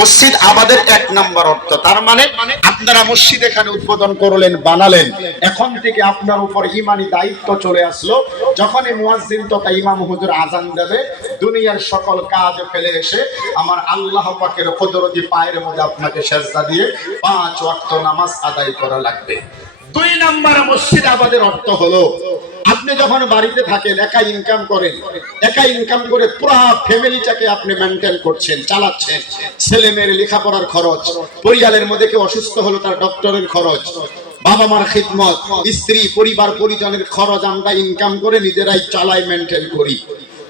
মসজিদ আমাদের এক নাম্বার অর্থ। তার মানে আপনারা মসজিদ এখানে উদ্বোধন করলেন, বানালেন। এখন থেকে আপনার উপর ইমানি দায়িত্ব চলে আসলো। যখনই মুয়াজ্জিন তথা ইমাম হুজুর আজান দেবে, দুনিয়ার সকল কাজ ফেলে এসে আমার আল্লাহ পাকের কুদরতি পায়ের মধ্যে আপনাকে সেজদা দিয়ে পাঁচ ওয়াক্ত নামাজ আদায় করা লাগবে। দুই নাম্বার মসজিদ আমাদের অর্থ হলো আপনি যখন বাড়িতে থাকেন একা ইনকাম করেন একা ইনকাম করে পুরো ফ্যামিলিটাকে আপনি মেনটেন করছেন, চালাচ্ছেন। ছেলে মেয়ের লেখাপড়ার খরচ, পরিবারের মধ্যে কেউ অসুস্থ হলো তার ডক্টরের খরচ, বাবা মার খিদমত, স্ত্রী, পরিবার, পরিজনের খরচ আমরা ইনকাম করে নিজেরাই চালাই মেনটেন করি।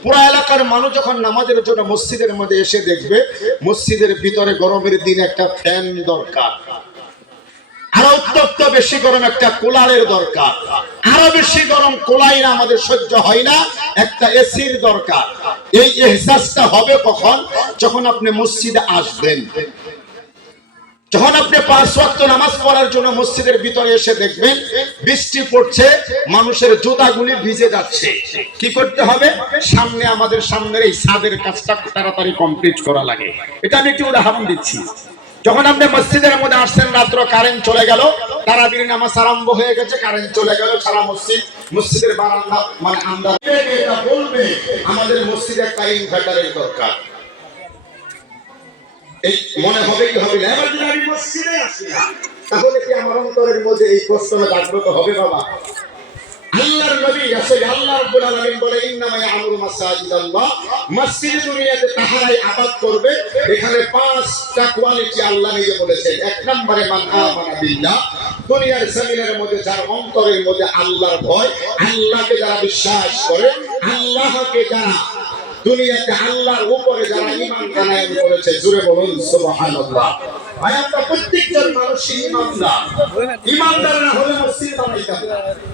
পুরো এলাকার মানুষ যখন নামাজের জন্য মসজিদের মধ্যে এসে দেখবে, মসজিদের ভিতরে গরমের দিন একটা ফ্যান দরকার। উত্তপ্ত বেশি গরম একটা কুলারের দরকার। আরও বেশি গরম কুলাই না আমাদের সহ্য হয় না, একটা এসির দরকার। এই এহসাসটা হবে কখন? যখন আপনি মসজিদে আসবেন। যখন আপনি পাঁচ ওয়াক্ত নামাজ পড়ার জন্য মসজিদের ভিতরে এসে দেখবেন, বৃষ্টি পড়ছে, মানুষের জুতাগুলি ভিজে যাচ্ছে। কি করতে হবে? সামনে আমাদের সামনের এই ছাদের কাজটা তাড়াতাড়ি কমপ্লিট করা লাগে। এটা আমি একটি উদাহরণ দিচ্ছি। যখন আপনি মসজিদের মধ্যে আসছেন, রাত্র কারেন্ট চলে গেল, তারাবির নামাজ আরম্ভ হয়ে গেছে কারেন্ট চলে গেল, সারা মসজিদ, মসজিদের বারান্দা মানে আমরা বলবে? আমাদের মসজিদে একটা ইনভার্টারের দরকার। এই মনে হবে কি হবে না আমি মসজিদে আসি তাহলে কি আমার অন্তরের মধ্যে এই প্রশ্নটা জাগ্রত হবে বাবা? আল্লাহর নবী রাসূল আল্লাহ রাব্বুল আলামিন বলে, ইন্নামা ইয়ামুরু মাসাজিদাল্লাহ। মসজিদে দুনিয়াতে তাহারাই আবাদ করবে, এখানে পাঁচটা কোয়ালিটি আল্লাহ নিজে বলেছেন। এক নম্বরে, মান আমানা বিল্লাহ। দুনিয়ার জমিনের মধ্যে, যার অন্তরের মধ্যে আল্লাহর ভয়, আল্লাহকে যারা বিশ্বাস করে, আল্লাহকে যারা দুনিয়াতে আল্লাহর উপরে যারা ঈমান কায়েম করেছে জুড়ে বলুন, সুবহানাল্লাহ। ভাই, আমরা প্রত্যেকজন মানুষ ঈমানদার। ঈমানদার না হলে মসজিদ বানাইতে হবে। না।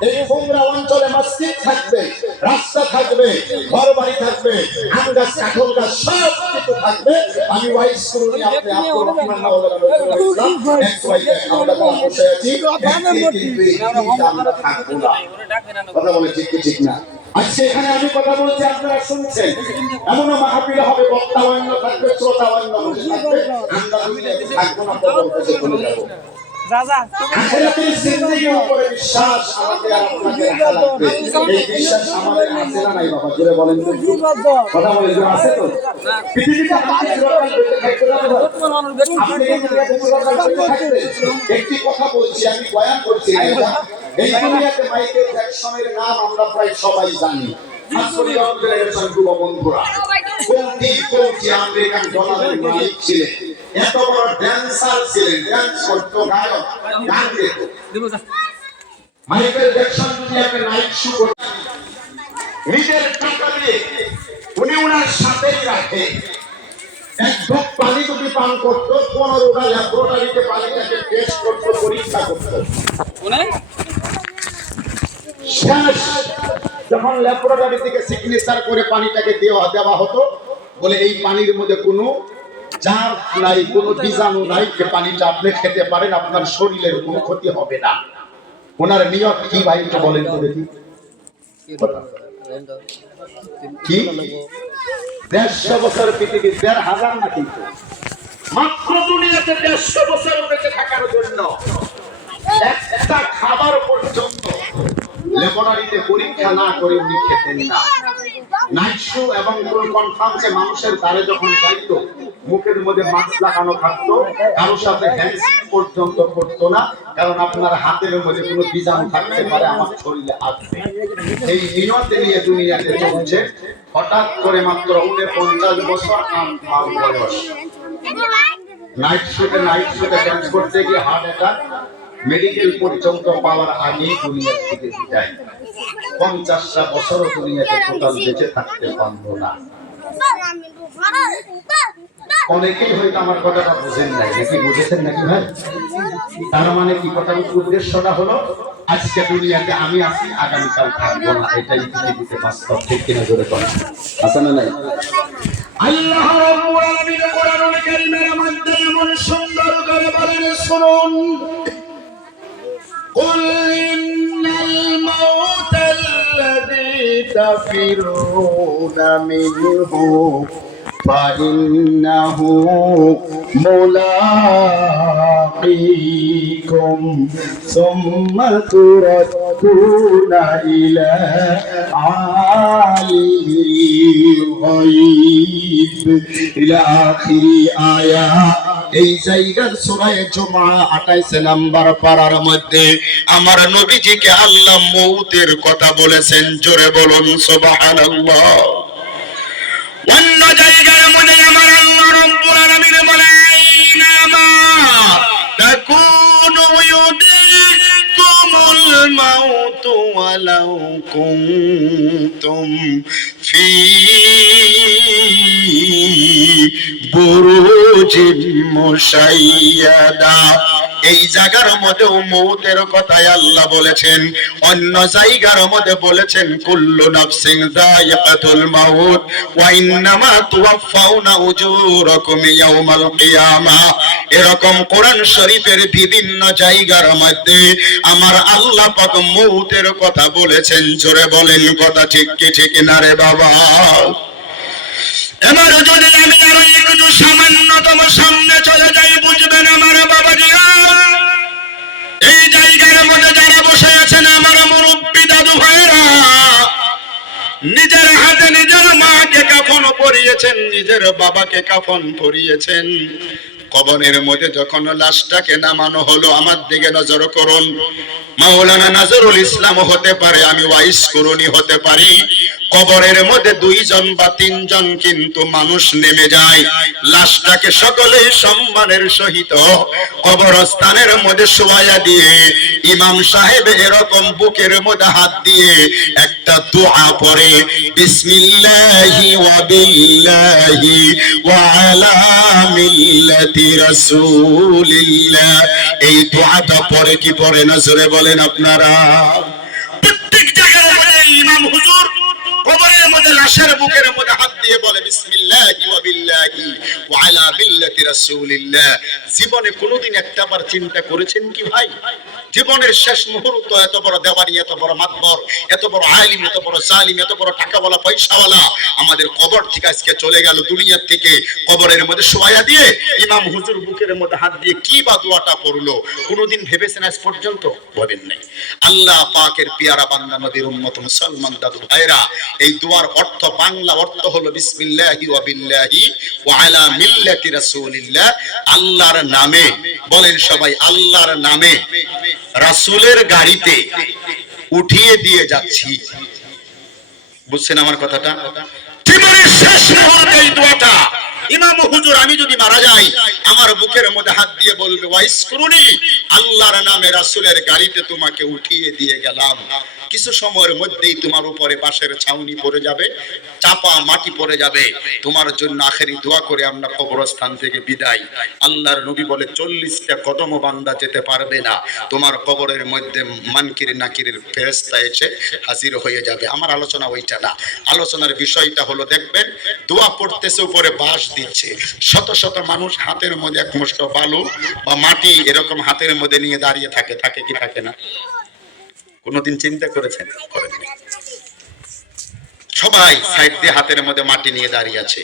এই অঞ্চলে মসজিদ থাকবে রাস্তা থাকবে ঘর বাড়ি থাকবে আম গাছ কাঠল গাছ সব কিছু থাকবে। আমি ওয়াইস করুন আপনি আব্দুর রহমান আমরা বসে আছি। কথা বলে ঠিক ঠিক না? আজকে এখানে আমি কথা বলছি আপনারা শুনছেন। এমনও মাহফিল হবে বক্তা অন্য থাকবে শ্রোতা অন্য থাকবে আমরা থাকব না উপরে বিশ্বাস আমাদের। এই বিশ্বাস আমাদের আছে না নাই বাবা? জোরে বলেন তো। কথা বলে জোরে আছে তো? পৃথিবীতে? একটি কথা বলছি আমি বয়ান করছি। এই দুনিয়াতে মাইকেল জ্যাকসনের নাম আমরা প্রায় সবাই জানি বন্ধুরা কোটি কোটি আমেরিকান ডলারের মালিক ছিলেন এত বড় ড্যান্সার ছিলেন ড্যান্স করতো গায়ক গান গেত। মাইকেল জ্যাকসন যদি একটা নাইট শো করতেন নিজের টাকা দিয়ে উনি ওনার সাথেই রাখে। এক ঢোক পানি যদি পান করতো পনেরোটা ল্যাবরেটরিতে পানিটাকে টেস্ট করতো পরীক্ষা করতো। শেষ। যখন ল্যাবরেটরি থেকে সিগনেচার করে পানিটাকে দেওয়া দেওয়া হতো বলে এই পানির মধ্যে কোনো জার নাই, কোনো বীজাণু নাই পানিটা আপনি খেতে পারেন আপনার শরীরের কোনো ক্ষতি হবে না। ওনার নিয়ত কি ভাই, একটু বলেন তো দেখি। কি? দেড়শো বছর পৃথিবী, দেড় হাজার না কিন্তু? মাত্র দুনিয়াতে দেড়শো বছর বেঁচে থাকার জন্য একটা খাবার পর্যন্ত ল্যাবরেটরিতে পরীক্ষা না করে উনি খেতেন না। নাইট এবং কোন কনফারেন্সে মানুষের দ্বারে যখন যাইতো, মুখের মধ্যে মাস্ক লাগানো থাকতো কারোর সাথে হ্যান্ডশেক পর্যন্ত করতো না, কারণ আপনার হাতের মধ্যে কোনো বীজাণু থাকতে পারে, আমার শরীরে আসবে। এই নিয়তে নিয়ে দুনিয়াতে চলছে। হঠাৎ করে মাত্র উনি পঞ্চাশ বছর আমার বয়স। নাইট শুটে নাইট শুটে ডান্স করতে গিয়ে হার্ট অ্যাটাক মেডিকেল পর্যন্ত পাওয়ার আগেই দুনিয়া থেকে বিদায় পঞ্চাশটা বছরও দুনিয়াতে টোটাল বেঁচে থাকতে পারব না। অনেকেই হয়তো আমার কথাটা বুঝেন নাই। নাকি বুঝেছেন নাকি ভাই? তার মানে কি কথা উদ্দেশ্যটা হলো, আজকে দুনিয়াতে আমি আছি, আগামীকাল থাকব না। এটাই পৃথিবীতে বাস্তব ঠিক কিনা জোরে করে আছে না নাই? আল্লাহ রাব্বুল করে বলেন, শুনুন। قل إن الموت الذي تفرون منه فإنه ملاقيكم ثم تردون إلى عالم الغيب. إلى آخر آية. এই জায়গার সুরায় জমা 28 নাম্বার পাড়ার মধ্যে আমার নবীজিকে আল্লাহ মৌতের কথা বলেছেন। জোরে বলুন, সুবহানাল্লাহ। ইউদিকুমুল ولو كنتم في بروج مشيده এই জায়গার মধ্যেও মৌতের কথাই আল্লাহ বলেছেন। অন্য জায়গার মধ্যে বলেছেন, কুল্লু নাফসিন যায়িকাতুল মাউত, ওয়া ইন্নামা তুওয়াফাউনা উজুরাকুম ইয়াউমাল কিয়ামা। এরকম কোরআন শরীফের বিভিন্ন জায়গার মধ্যে আমার আল্লাহ পাক মৌতের কথা বলেছেন। জোরে বলেন, কথা ঠিক কি, ঠিক না রে বাবা? এবার যদি আমি আরও একটু সামান্যতম সামনে চলে যাই, বুঝবেন আমার বাবা এই জায়গার মধ্যে যারা বসে আছেন আমার মুরব্বী দাদু ভাইরা নিজের হাতে নিজের মাকে কাফন পরিয়েছেন, নিজের বাবাকে কাফন পরিয়েছেন। কবরের মধ্যে যখন লাশটাকে নামানো হলো, আমার দিকে নজর করুন। মাওলানা নাজরুল ইসলাম হতে পারে, আমি ওয়াইস করুনি হতে পারি। কবরের মধ্যে দুইজন বা তিনজন কিন্তু মানুষ নেমে যায়। লাশটাকে সকলে সম্মানের সহিত কবরস্থানের মধ্যে শোয়া দিয়ে, ইমাম সাহেব এরকম বুকের মধ্যে হাত দিয়ে একটা দোয়া পড়ে, বিসমিল্লাহি ওয়া বিল্লাহি ওয়া আলা মিল্লাতি রাসূলিল্লাহ। এই দোয়াটা পরে কি পরে না, জোরে বলেন আপনারা। লাশের বুকের মধ্যে হাত দিয়ে বলে, বিসমিল্লাহি ওয়া বিল্লাহি ওয়া আলা মিল্লাতি রাসূলিল্লাহ। জীবনে কোনোদিন একটাবার চিন্তা করেছেন কি ভাই? জীবনের শেষ মুহূর্ত এত বড় দেওয়ানি, এত বড় মাতবর, এত বড় আলিম, এত বড় জালিম, এত বড় টাকাওয়ালা, পয়সাওয়ালা। আমাদের কবর থেকে আজকে চলে গেল দুনিয়ার থেকে। কবরের মধ্যে শোয়া দিয়ে ইমাম হুজুর বুকের মধ্যে হাত দিয়ে কি বা দোয়াটা পড়ল? কোনোদিন ভেবেছেন আজ পর্যন্ত? বলেন নাই। আল্লাহ পাকের পিয়ারা বান্দা নদীর উম্মত মুসলমান দাদু ভাইরা এই দোয়ার বাংলা অর্থ হলো বিসমিল্লাহি ওয়া বিল্লাহি ওয়া আলা মিল্লাতি রাসূলিল্লাহ, আল্লাহর নামে। বলেন সবাই, আল্লাহর নামে। রাসূলের গাড়িতে উঠিয়ে দিয়ে যাচ্ছি। বুঝছেন আমার কথাটা? জীবনের শেষ মুহূর্তে এই দোয়াটা ইমাম হুজুর, আমি যদি মারা যাই, আমার বুকের মধ্যে হাত দিয়ে বলবে, ওয়াইস করুনি, আল্লাহর নামে রাসূলের গাড়িতে তোমাকে উঠিয়ে দিয়ে গেলাম। কিছু সময়ের মধ্যেই তোমার উপরে বাঁশের ছাউনি পড়ে যাবে, চাপা মাটি পড়ে যাবে। তোমার জন্য আখেরি দোয়া করে আমরা কবরস্থান থেকে বিদায়। আল্লাহর নবী বলে, চল্লিশটা কদম বান্দা যেতে পারবে না। তোমার কবরের মধ্যে মানকির নাকিরের ফেরেস্তা এসে হাজির হয়ে যাবে। আমার আলোচনা ওইটা না। আলোচনার বিষয়টা হলো, দেখবেন, দোয়া পড়তেছে, উপরে বাঁশ দিচ্ছে। শত শত মানুষ হাতের মধ্যে এক মুষ্ট বালু বা মাটি এরকম হাতের মধ্যে নিয়ে দাঁড়িয়ে থাকে থাকে কি থাকে না? কোনোদিন চিন্তা করেছেন। সবাই সাইড দিয়ে হাতের মধ্যে মাটি নিয়ে দাঁড়িয়ে আছে।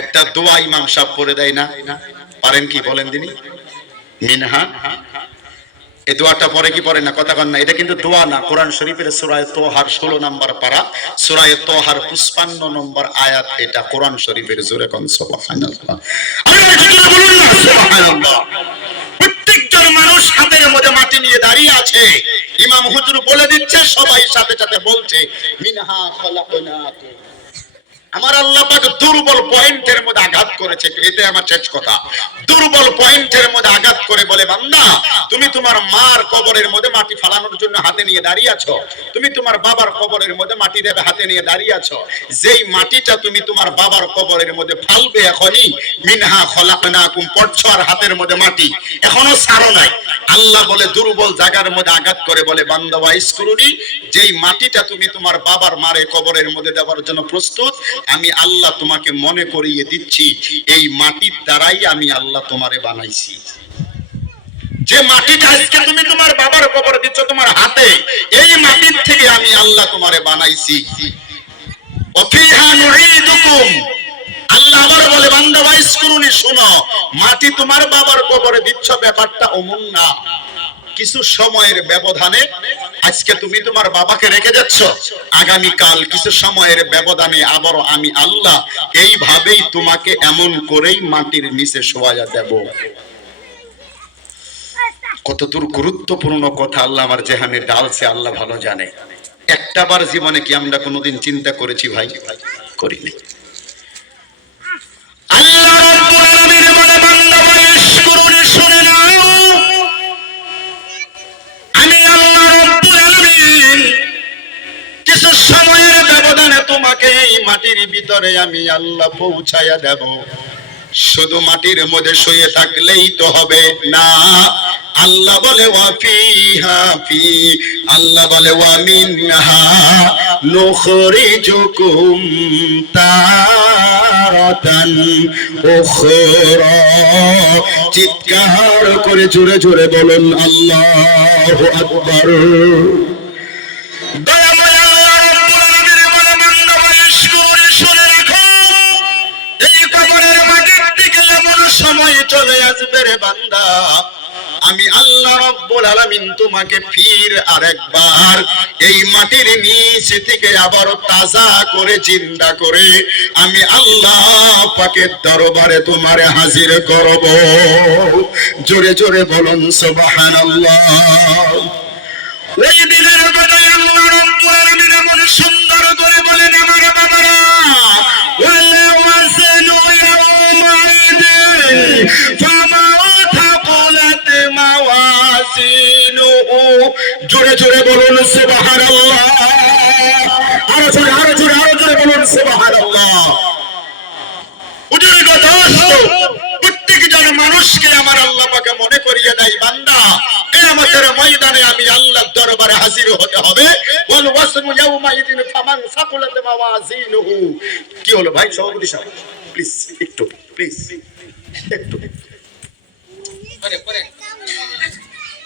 একটা দোয়া ইমাম সাহেব পড়ে দেয় না? পারেন কি বলেন তিনি? মিনহা এই দোয়াটা পরে কি পরে না? কথা কন না। এটা কিন্তু দোয়া না। কোরআন শরীফের সূরায়ে তোহার 16 নম্বর পারা। সূরায়ে তোহার 55 নম্বর আয়াত এটা কোরআন শরীফের জোরে কোন। প্রত্যেকজন মানুষ হাতের মধ্যে মাটি নিয়ে দাঁড়িয়ে আছে। ইমাম হুজুর বলে দিচ্ছে, সবাই সাথে সাথে বলছে, মিনহা খলাকনাকুম আমার আল্লাহ পাক দুর্বল পয়েন্টের মধ্যে আঘাত করেছে এতে আমার শেষ কথা। দুর্বল পয়েন্টের মধ্যে আঘাত করে বলে, বান্দা, তুমি তোমার মার কবরের মধ্যে মাটি ফালানোর জন্য হাতে নিয়ে দাঁড়িয়ে আছো। তুমি তোমার বাবার কবরের মধ্যে মাটি দেবে, হাতে নিয়ে দাঁড়িয়ে আছো। যেই মাটিটা তুমি তোমার বাবার কবরের মধ্যে ফালবে এখনই, মিনহা খলাকনাকুম পড়ছো আর হাতের মধ্যে মাটি। এখনও সারো নাই। আল্লাহ বলে, দুর্বল জায়গার মধ্যে আঘাত করে বলে, বান্দা, ওয়াইস যেই মাটিটা তুমি তোমার বাবার মারে কবরের মধ্যে দেওয়ার জন্য প্রস্তুত আমি আল্লাহ তোমাকে মনে করিয়ে দিচ্ছি, এই মাটির দ্বারাই আমি আল্লাহ তোমারে বানাইছি। যে মাটিটা আজকে তুমি তোমার বাবার কবর দিচ্ছ তোমার হাতে, এই মাটির থেকে আমি আল্লাহ তোমারে বানাইছি। আল্লাহ আবার বলে, বান্দা ওয়াইস করুনি, শোনো, মাটি তোমার বাবার কবরে দিচ্ছ, ব্যাপারটা অমন না। কিছু সময়ের ব্যবধানে আজকে তুমি তোমার বাবাকে রেখে যাচ্ছ। আগামী কাল কিছু সময়ের ব্যবধানে আবারও আমি আল্লাহ এইভাবেই তোমাকে এমন করেই মাটির নিচে শোয়া দেব। কতদূর গুরুত্বপূর্ণ কথা আল্লাহ আমার জেহানে ডালছে আল্লাহ ভালো জানে। একটা বার জীবনে কি আমরা কোনোদিন চিন্তা করেছি ভাই? করিনি। আল্লাহ শুনে নাও। কিছু সময়ের ব্যবধানে তোমাকে এই মাটির ভিতরে আমি আল্লাহ পৌঁছায়া দেব। শুধু মাটির মধ্যে শুয়ে থাকলেই তো হবে না। আল্লাহ বলে ওয়াফিহা ফি আল্লাহ বলে ওয়ামিনহা নুখরিজুকুম তারাতান চিৎকার করে জোরে জোরে বলুন, আল্লাহু চলে আসবে রে বান্দা। আমি আল্লাহ রব্বুল আলামিন তোমাকে ফির আরেকবার এই মাটির নিচ থেকে আবার তাজা করে চিন্তা করে আমি আল্লাহ পাকের দরবারে তোমারে হাজির করব। জোরে জোরে বলুন, সুবহানাল্লাহ। ওই দিনের কথাই আল্লাহ রব্বুল আলামিন সুন্দর করে বলেন, আমার বাবারা, ওয়ালা ওয়াসানু ইয়াউমাইদিন ফামা থাকুলাত মাওয়াসিনুহু জোরে জোরে বলুন সুবহানাল্লাহ। আরও জোরে আরও জোরে আরও জোরে বলুন দোস্ত প্রত্যেকজন মানুষকে আমার আল্লাহ মনে করিয়ে দেয়, বান্দা, কিয়ামতের ময়দানে আমি আল্লাহর দরবারে হাজির হতে হবে। ওয়াল ওয়াসনু ইয়াউমাইদিন ফামান সাকুলাত কি হলো ভাই, সভাপতি সাহেব? প্লিজ একটু প্লিজ একটু।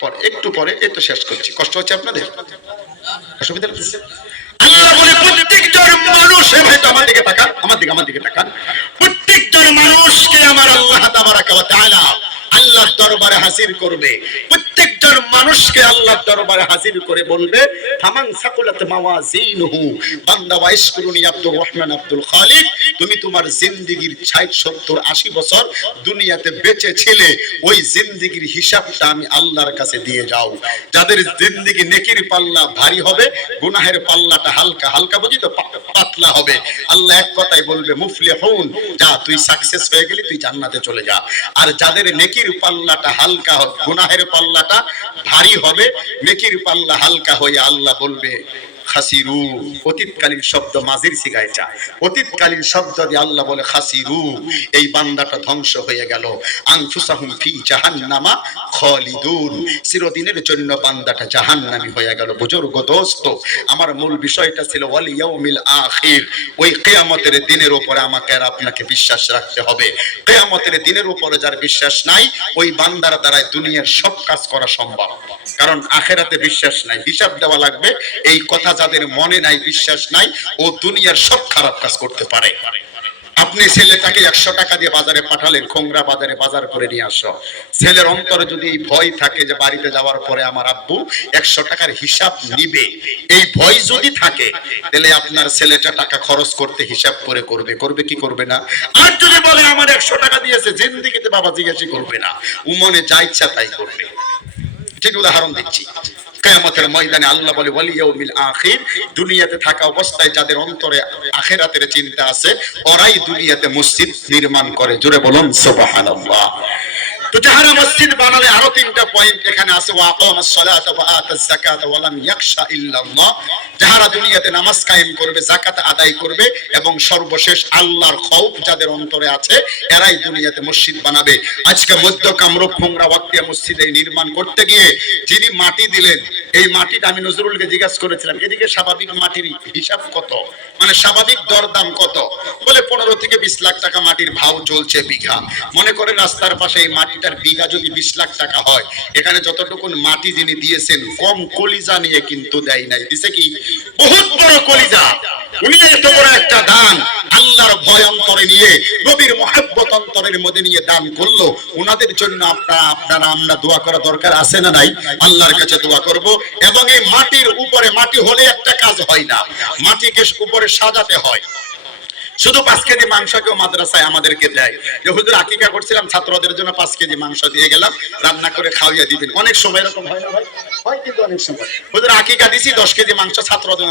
পরে একটু পরে এই তো শেষ করছি। কষ্ট হচ্ছে আপনাদের? অসুবিধা হচ্ছে? আল্লাহ বলে প্রত্যেকজন মানুষ এ ভাই তো আমার দিকে তাকান আমার দিকে আমার দিকে তাকান। প্রত্যেকজন মানুষকে আমার আল্লাহ তাবারাকা ওয়া তাআলা আল্লাহর দরবারে হাসির করবে। প্রত্যেকজন মানুষকে আল্লাহর দরবারে হাজির করে বলবে, ফামান সাকুলাত মাওয়াজিনহু? বান্দা ওয়াইসকুরুনি আব্দুর রহমান, আব্দুল খালিক, তুমি তোমার জিন্দেগীর 60 70 80 বছর দুনিয়াতে বেঁচে ছিলে। ওই জিন্দেগীর হিসাবটা আমি আল্লাহর কাছে দিয়ে যাও। যাদের জিন্দেগি নেকির পাল্লা ভারী হবে, গুনাহের পাল্লাটা হালকা হালকা বুঝি তো পাতলা হবে। আল্লাহ এক কথাই বলবে, মুফলিহুন, যা তুই সাকসেস হয়ে গেলি, তুই জান্নাতে চলে যা। আর যাদের নেকির পাল্লাটা হালকা হবে গুনাহের পাল্লাটা ভারী হবে নেকির পাল্লা হালকা হয়ে আল্লাহ বলবে খাসিরু। অতীতকালীন শব্দ মাজির সিগায় চা অতীতকালীন শব্দ দিয়ে আল্লাহ বলে, খাসিরু, এই বান্দাটা ধ্বংস হয়ে গেল। আনফুসাহুম ফি জাহান্নামা খালিদুন। চিরদিনের জন্য বান্দাটা জাহান্নামী হয়ে গেল। বুজুর্গ দোস্ত, আমার মূল বিষয়টা ছিল, ওয়াল ইয়াউমিল আখির। ওই কিয়ামতের দিনের উপরে আমাকে আর আপনাকে বিশ্বাস রাখতে হবে। কিয়ামতের দিনের উপরে যার বিশ্বাস নাই, ওই বান্দার দ্বারাই দুনিয়ার সব কাজ করা সম্ভব। কারণ আখেরাতে বিশ্বাস নাই। হিসাব দেওয়া লাগবে, এই কথা যাদের মনে নাই, বিশ্বাস নাই, ও দুনিয়ার সব খারাপ কাজ করতে পারে। আপনি ছেলেটাকে একশো টাকা দিয়ে বাজারে পাঠালেন, খোংরা বাজারে বাজার করে নিয়ে আসো। ছেলের অন্তরে যদি এই ভয় থাকে যে বাড়িতে যাওয়ার পরে আমার আব্বু একশো টাকার হিসাব নিবে, এই ভয় যদি থাকে, তাহলে আপনার ছেলেটা টাকা খরচ করতে হিসাব করে করবে। করবে কি করবে না? আর যদি বলে আমার একশো টাকা দিয়েছে, জিন্দিগিতে বাবা জিজ্ঞাসা করবে না। ও মনে যা ইচ্ছা তাই করবে। ঠিক উদাহরণ দিচ্ছি। কেয়ামতের ময়দানে আল্লাহ বলে ওয়ালিয়াউমিল আখির দুনিয়াতে থাকা অবস্থায় যাদের অন্তরে আখিরাতের চিন্তা আছে, ওরাই দুনিয়াতে মসজিদ নির্মাণ করে। জোরে বলুন, সুবহানাল্লাহ। যাহারা মসজিদ বানালে আরও তিনটা পয়েন্ট এখানে আছে, ওয়া সালাতা ওয়া যাকাতা ওয়া লাম ইয়াখশা ইল্লাল্লাহ। যাহারা দুনিয়াতে নামাজ কায়েম করবে, যাকাত আদায় করবে এবং সর্বশেষ আল্লাহর খৌফ যাদের অন্তরে আছে, এরাই দুনিয়াতে মসজিদ বানাবে। আজকে মধ্য কামরূপ ওয়াক্তিয়া মসজিদে নির্মাণ করতে গিয়ে যিনি মাটি দিলেন, এই মাটিটা আমি নজরুলকে জিজ্ঞাসা করেছিলাম, এদিকে স্বাভাবিক মাটির হিসাব কত? মানে স্বাভাবিক দরদাম কত? বলে, পনেরো থেকে বিশ লাখ টাকা মাটির ভাও চলছে বিঘা। মনে করে রাস্তার পাশে এই মাটিটার বিঘা যদি বিশ লাখ টাকা হয়, এখানে যতটুকু মাটি যিনি দিয়েছেন, কম কলিজা নিয়ে কিন্তু দেয় নাই। দিছে কি? বহুত বড় কলিজা। উনি এত বড় একটা দান আল্লাহর ভয় অন্তরে নিয়ে, নবীর মহাব্বত অন্তরের মধ্যে নিয়ে দান করল। ওনাদের জন্য আপনারা আপনারা, আমরা দোয়া করা দরকার আছে না নাই? আল্লাহর কাছে দোয়া করব। এবং এই মাটির উপরে, মাটি হলে একটা কাজ হয় না। মাটিকে উপরে সাজাতে হয়। শুধু পাঁচ কেজি মাংস কেউ মাদ্রাসায় আমাদেরকে দেয়। যে হুজুর আকিকা করছিলাম, ছাত্রদের জন্য পাঁচ কেজি মাংস দিয়ে গেলাম, রান্না করে খাওয়াইয়া দিবেন। অনেক সময় এরকম হয় না ভাই? ছাত্রদের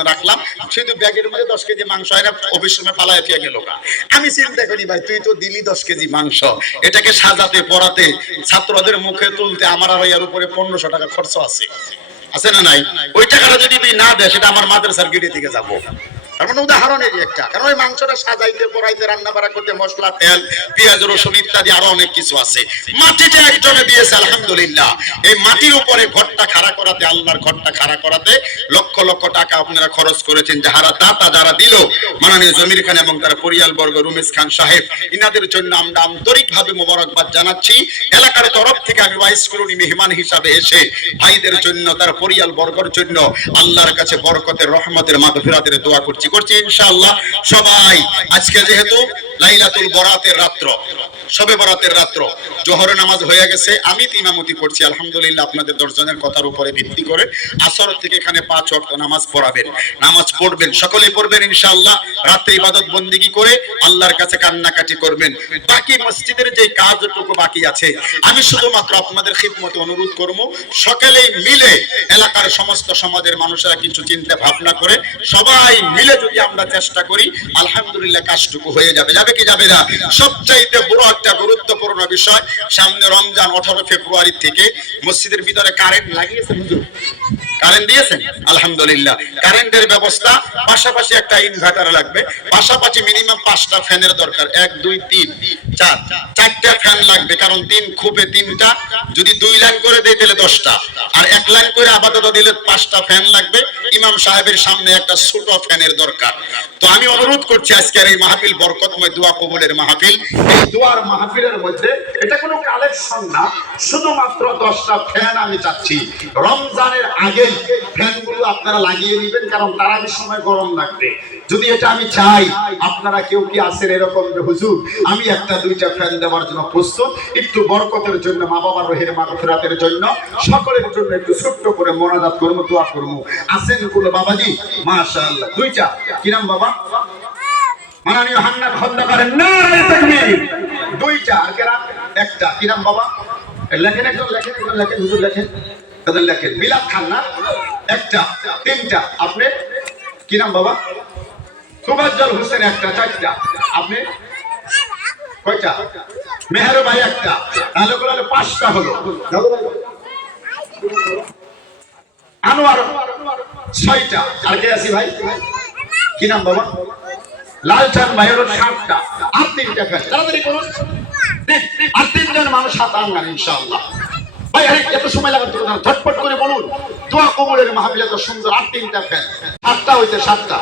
এটাকে সাজাতে, পড়াতে, ছাত্রদের মুখে তুলতে আমার আর উপরে পনেরোশো টাকা খরচ আছে। আছে না নাই? ওই টাকাটা যদি না দেয় সেটা আমার মাদ্রাসার গিরি থেকে যাব। মানে একটা। কারণ ওই মাংসটা সাজাইতে পড়াইতে রান্না বাড়া করতে, মশলা, তেল, পেঁয়াজ, রসুন ইত্যাদি আরও অনেক কিছু আছে। মাটিটা একজনে দিয়েছে, আলহামদুলিল্লাহ। এই মাটির উপরে ঘরটা খাড়া করাতে, আল্লাহর ঘরটা খাড়া করাতে লক্ষ লক্ষ টাকা আপনারা খরচ করেছেন। যাহারা দাতা যারা দিল, মাননীয় জমির খান এবং তার পরিয়াল বর্গ, রুমেশ খান সাহেব, ইনাদের জন্য আমরা মোবারকবাদ জানাচ্ছি। এলাকার তরফ থেকে আমি ভাইস করুনি মেহমান হিসাবে এসে ভাইদের জন্য, তার পরিয়াল বর্গর জন্য আল্লাহর কাছে বরকতের, রহমতের, মাগফিরাতের দোয়া করছি। করছি ইনশাআল্লাহ সবাই। আজকে যেহেতু লাইলাতুল বরাতের রাত্র সবে বরাতের রাত্র। জোহর নামাজ হয়ে গেছে, আমি ইমামতি করছি, আলহামদুলিল্লাহ আপনাদের দর্শনের কথার উপরে ভিত্তি করে আসর থেকে এখানে পাঁচ ওয়াক্ত নামাজ পড়াবেন। নামাজ পড়বেন, সকলেই পড়বেন ইনশাআল্লাহ। রাতে ইবাদত বন্দিগি করে আল্লাহর কাছে কান্নাকাটি করবেন। বাকি মসজিদের যে কাজটুকু বাকি আছে, আমি শুধুমাত্র আপনাদের খিদমতে অনুরোধ করব, সকালেই মিলে এলাকার সমস্ত সমাজের মানুষেরা কিছু চিন্তা ভাবনা করে সবাই মিলে যদি আমরা চেষ্টা করি, আলহামদুলিল্লাহ কাজটুকু হয়ে যাবে। যাবে কি যাবে না? সবচাইতে বড় একটা গুরুত্বপূর্ণ বিষয়। সামনে রমজান আঠারো ফেব্রুয়ারি থেকে মসজিদের ভিতরে কারেন্ট লাগিয়েছে কারেন্ট দিয়েছেন? আলহামদুলিল্লাহ। কারেন্টের ব্যবস্থা, পাশাপাশি একটা ইনভার্টার লাগবে। পাশাপাশি মিনিমাম পাঁচটা ফ্যানের দরকার। এক, দুই, তিন, চার। চারটা ফ্যান লাগবে, কারণ তিন খুবে তিনটা। যদি দুই লাইন করে দেয় তাহলে দশটা। আর এক লাইন করে আপাতত দিলে পাঁচটা ফ্যান লাগবে। ইমাম সাহেবের সামনে একটা ছোট ফ্যানের দরকার। তো আমি অনুরোধ করছি আজকের এই মাহফিল বরকতময় দোয়া কবুলের মাহফিল। এই দোয়ার মাহফিলের মধ্যে এটা কোনো কালেকশন না। শুধুমাত্র দশটা ফ্যান আমি চাচ্ছি। রমজানের আগেই ফ্যানগুলো আপনারা লাগিয়ে নেবেন কারণ তার আগে সময় গরম লাগবে। যদি এটা আমি চাই, আপনারা কেউ কি আছেন এরকম? হুজুর, আমি একটা দুইটা ফ্যান দেওয়ার জন্য প্রস্তুত, একটু বরকতের জন্য মা বাবার রোহের মাগফিরাতের জন্য, সকলের জন্য একটু ছোট্ট করে মোনাজাত করব, দোয়া করব। আছেন কোনো বাবাজি? মাশাআল্লাহ। দুইটা। কি নাম বাবা? মাননীয় হান্নান খন্দকারের নারে তাকবীর। দুইটা। আর একটা। কি নাম বাবা? লেখেন একজন লেখেন একজন, লেখেন। হুজুর, লেখেন। তাদের লেখেন বিলাত খান না। একটা, তিনটা। আপনি কি নাম বাবা? সুবাজ্জল হোসেন একটা, চারটা। আপনি? কয়টা? মেহের ভাই একটা। তাহলে করে পাঁচটা হলো। আনোয়ার ছয়টা। আর কে আছি ভাই? কি নাম বাবা? লালচাঁদ ভাই হলো সাতটা। আর তিনটা ফ্যান তাড়াতাড়ি করুন আর তিনজন মানুষ হাত আনবেন ইনশাআল্লাহ। ভাই এত সময় হবে না ঝটপট করে বলুন। দোয়া কবরের মাহফিল এত সুন্দর আট তিনটা সাতটা হইতে সাতটা।